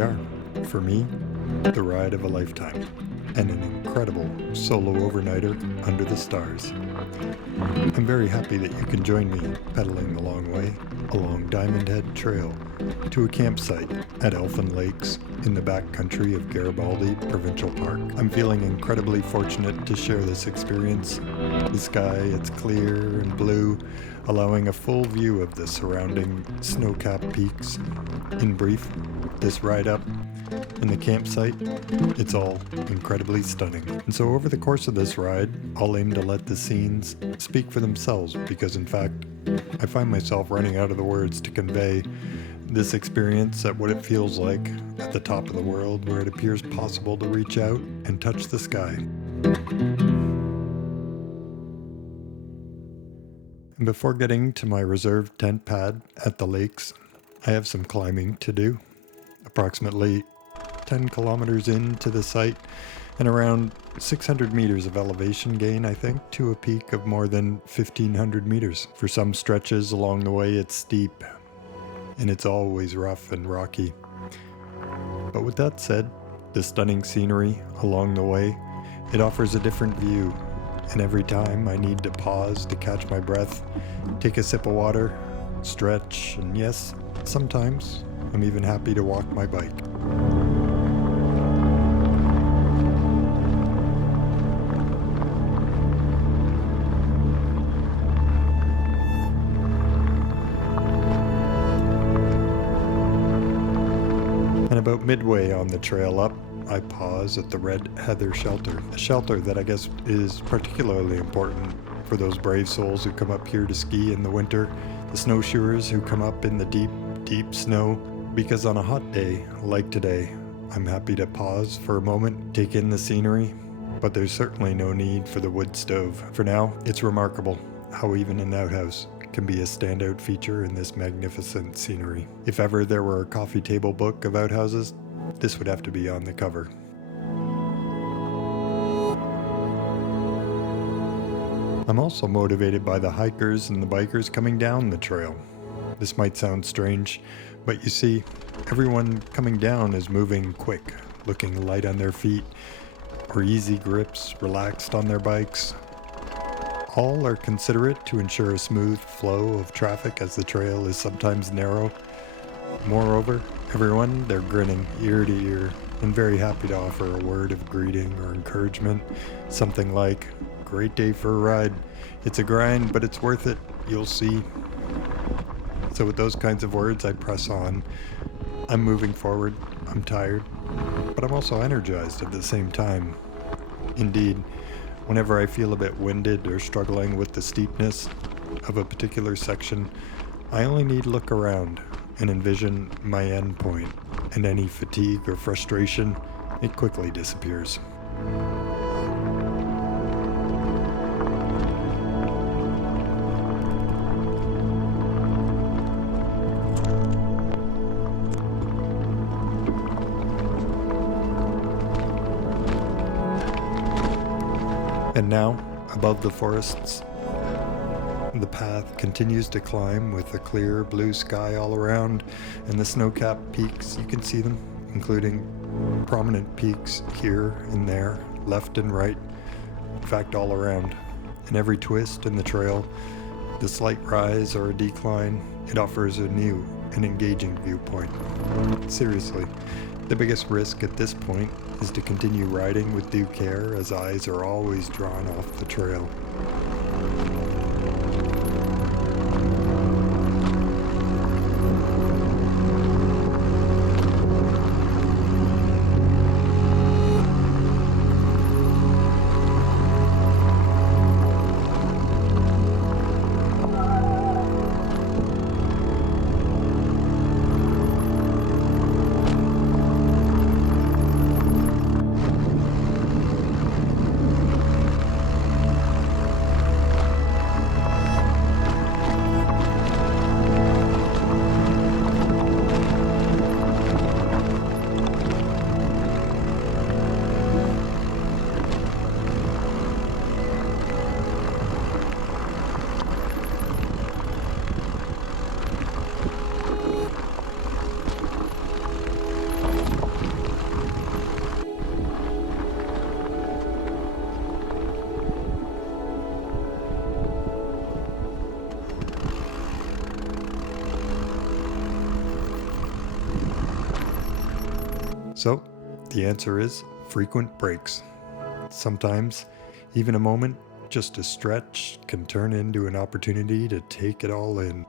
we are. For me, the ride of a lifetime, and an incredible solo overnighter under the stars. I'm very happy that you can join me pedaling the long way along Diamond Head Trail to a campsite at Elfin Lakes in the backcountry of Garibaldi Provincial Park. I'm feeling incredibly fortunate to share this experience. The sky, it's clear and blue, allowing a full view of the surrounding snow-capped peaks. In brief, this ride up and the campsite, it's all incredibly stunning. And so over the course of this ride, I'll aim to let the scenes speak for themselves because in fact, I find myself running out of the words to convey this experience at what it feels like at the top of the world where it appears possible to reach out and touch the sky. And before getting to my reserved tent pad at the lakes, I have some climbing to do. Approximately 10 kilometers into the site and around 600 meters of elevation gain, I think, to a peak of more than 1,500 meters. For some stretches along the way, it's steep, and it's always rough and rocky. But with that said, the stunning scenery along the way, it offers a different view, and every time I need to pause to catch my breath, take a sip of water, stretch, and yes, sometimes I'm even happy to walk my bike. And about midway on the trail up, I pause at the Red Heather Shelter, a shelter that I guess is particularly important for those brave souls who come up here to ski in the winter, the snowshoers who come up in the deep, deep snow, because on a hot day like today, I'm happy to pause for a moment, take in the scenery, but there's certainly no need for the wood stove. For now, it's remarkable how even an outhouse can be a standout feature in this magnificent scenery. If ever there were a coffee table book of outhouses, this would have to be on the cover. I'm also motivated by the hikers and the bikers coming down the trail. This might sound strange, but you see, everyone coming down is moving quick, looking light on their feet, or easy grips, relaxed on their bikes. All are considerate to ensure a smooth flow of traffic as the trail is sometimes narrow. Moreover, everyone, they're grinning ear to ear and very happy to offer a word of greeting or encouragement. Something like, "Great day for a ride. It's a grind, but it's worth it. You'll see." So with those kinds of words, I press on. I'm moving forward. I'm tired, but I'm also energized at the same time. Indeed, whenever I feel a bit winded or struggling with the steepness of a particular section, I only need to look around and envision my end point, and any fatigue or frustration, it quickly disappears. And now, above the forests, the path continues to climb with a clear blue sky all around, and the snow-capped peaks, you can see them, including prominent peaks here and there, left and right, in fact all around. And every twist in the trail, the slight rise or a decline, it offers a new and engaging viewpoint. Seriously, the biggest risk at this point is to continue riding with due care as eyes are always drawn off the trail. So, the answer is frequent breaks. Sometimes, even a moment just to stretch can turn into an opportunity to take it all in.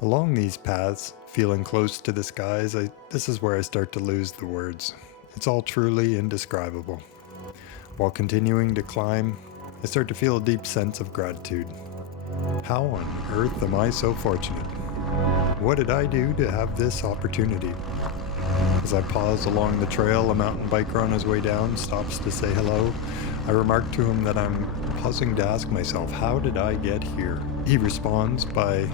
Along these paths, feeling close to the skies, this is where I start to lose the words. It's all truly indescribable. While continuing to climb, I start to feel a deep sense of gratitude. How on earth am I so fortunate? What did I do to have this opportunity? As I pause along the trail, a mountain biker on his way down stops to say hello. I remark to him that I'm pausing to ask myself, how did I get here? He responds by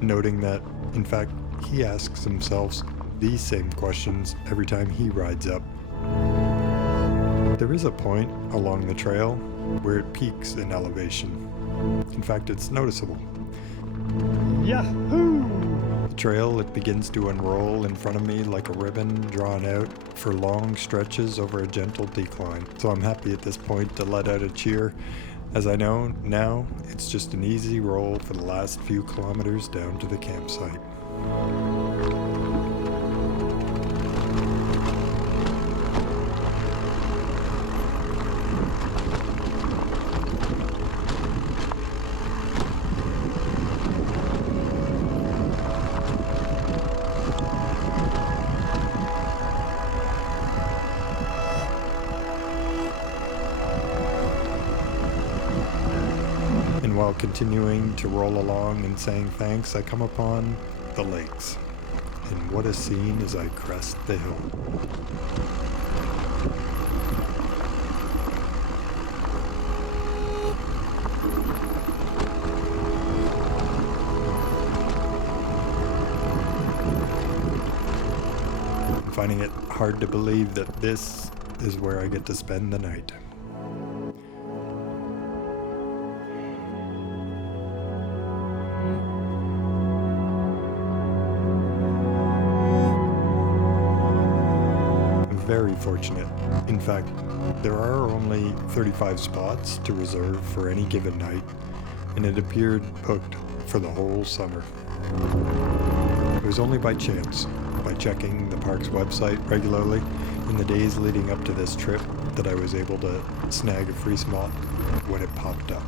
noting that, in fact, he asks himself these same questions every time he rides up. There is a point along the trail where it peaks in elevation. In fact, it's noticeable. Yahoo! The trail, it begins to unroll in front of me like a ribbon drawn out for long stretches over a gentle decline. So I'm happy at this point to let out a cheer, as I know now it's just an easy roll for the last few kilometers down to the campsite. And while continuing to roll along and saying thanks, I come upon the lakes. And what a scene as I crest the hill. I'm finding it hard to believe that this is where I get to spend the night. Very fortunate. In fact, there are only 35 spots to reserve for any given night, and it appeared booked for the whole summer. It was only by chance, by checking the park's website regularly in the days leading up to this trip, that I was able to snag a free spot when it popped up.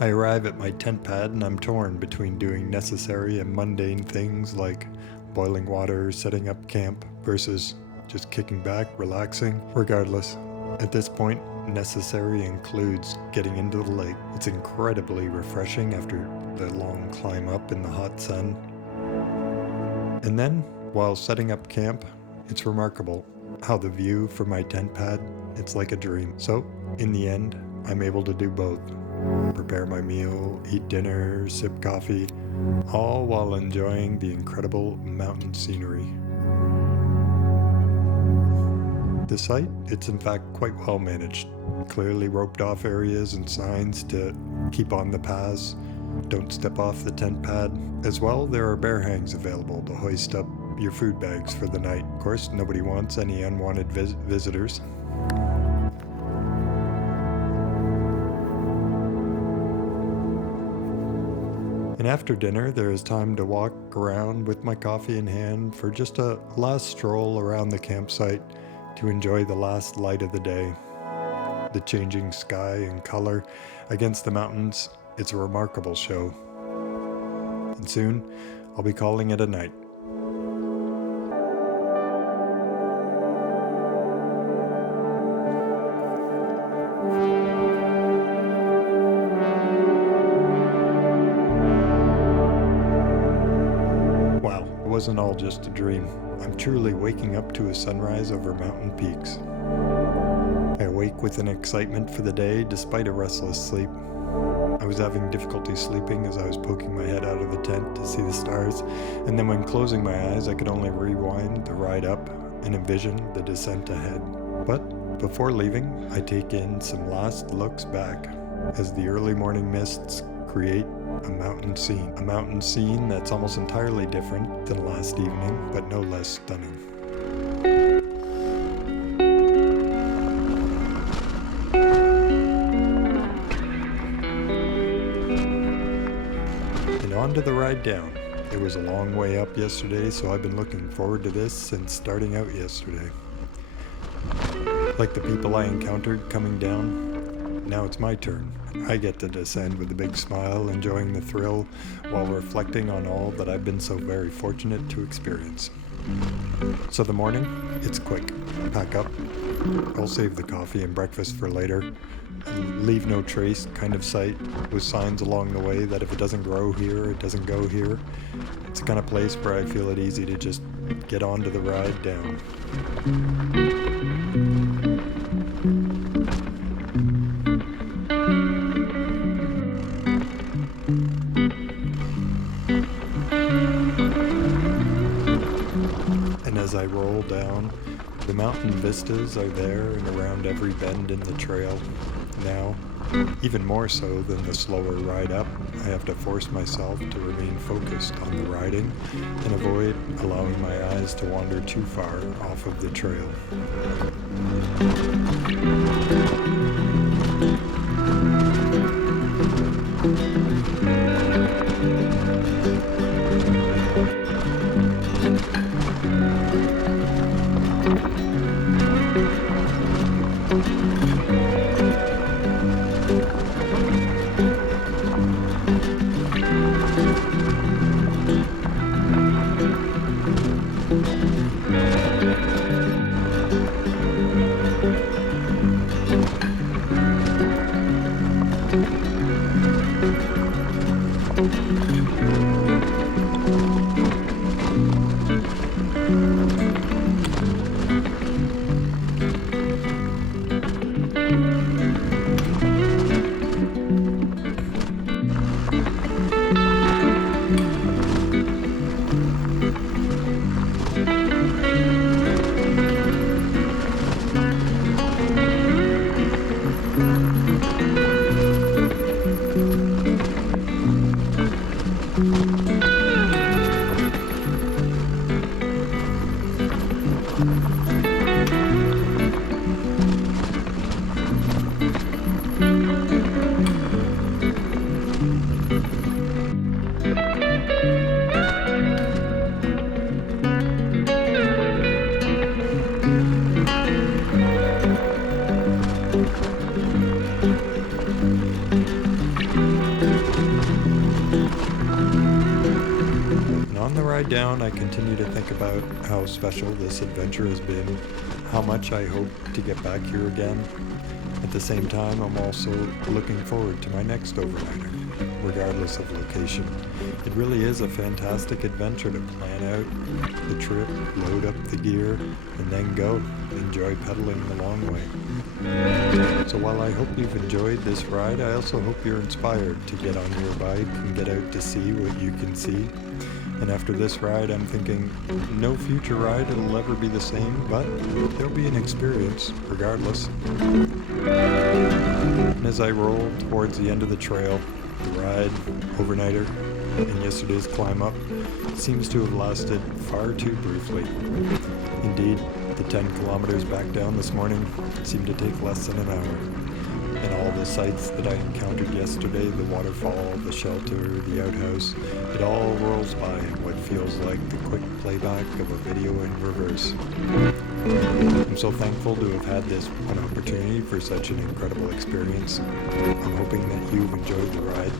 I arrive at my tent pad and I'm torn between doing necessary and mundane things like boiling water, setting up camp, versus just kicking back, relaxing. Regardless, at this point, necessary includes getting into the lake. It's incredibly refreshing after the long climb up in the hot sun. And then, while setting up camp, it's remarkable how the view from my tent pad, it's like a dream. So, in the end, I'm able to do both. Prepare my meal, eat dinner, sip coffee, all while enjoying the incredible mountain scenery. The site, it's in fact quite well managed. Clearly roped off areas and signs to keep on the paths, don't step off the tent pad. As well, there are bear hangs available to hoist up your food bags for the night. Of course, nobody wants any unwanted visitors. And after dinner, there is time to walk around with my coffee in hand for just a last stroll around the campsite to enjoy the last light of the day. The changing sky and color against the mountains, it's a remarkable show. And soon, I'll be calling it a night. It wasn't all just a dream. I'm truly waking up to a sunrise over mountain peaks. I awake with an excitement for the day despite a restless sleep. I was having difficulty sleeping as I was poking my head out of the tent to see the stars, and then when closing my eyes I could only rewind the ride up and envision the descent ahead. But before leaving, I take in some last looks back as the early morning mists create a mountain scene that's almost entirely different than last evening, but no less stunning. And on to the ride down. It was a long way up yesterday, so I've been looking forward to this since starting out yesterday. Like the people I encountered coming down, now it's my turn. I get to descend with a big smile, enjoying the thrill while reflecting on all that I've been so very fortunate to experience. So the morning, it's quick. Pack up. I'll save the coffee and breakfast for later. Leave no trace kind of site with signs along the way that if it doesn't grow here, it doesn't go here. It's the kind of place where I feel it easy to just get onto the ride down. And as I roll down, the mountain vistas are there and around every bend in the trail. Now, even more so than the slower ride up, I have to force myself to remain focused on the riding and avoid allowing my eyes to wander too far off of the trail. Ride down, I continue to think about how special this adventure has been, how much I hope to get back here again. At the same time, I'm also looking forward to my next overnighter, regardless of location. It really is a fantastic adventure to plan out the trip, load up the gear, and then go. Enjoy pedaling the long way. So while I hope you've enjoyed this ride, I also hope you're inspired to get on your bike and get out to see what you can see. And after this ride, I'm thinking, no future ride will ever be the same, but there'll be an experience, regardless. And as I roll towards the end of the trail, the ride, overnighter, and yesterday's climb up seems to have lasted far too briefly. Indeed, the 10 kilometers back down this morning seemed to take less than an hour. And all the sights that I encountered yesterday, the waterfall, the shelter, the outhouse, it all rolls by in what feels like the quick playback of a video in reverse. I'm so thankful to have had this one opportunity for such an incredible experience. I'm hoping that you've enjoyed the ride.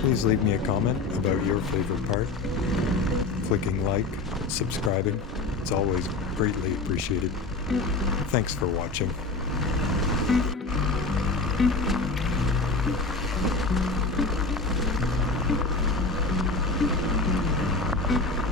Please leave me a comment about your favorite part. Clicking like, subscribing, it's always greatly appreciated. Thanks for watching. Thank you.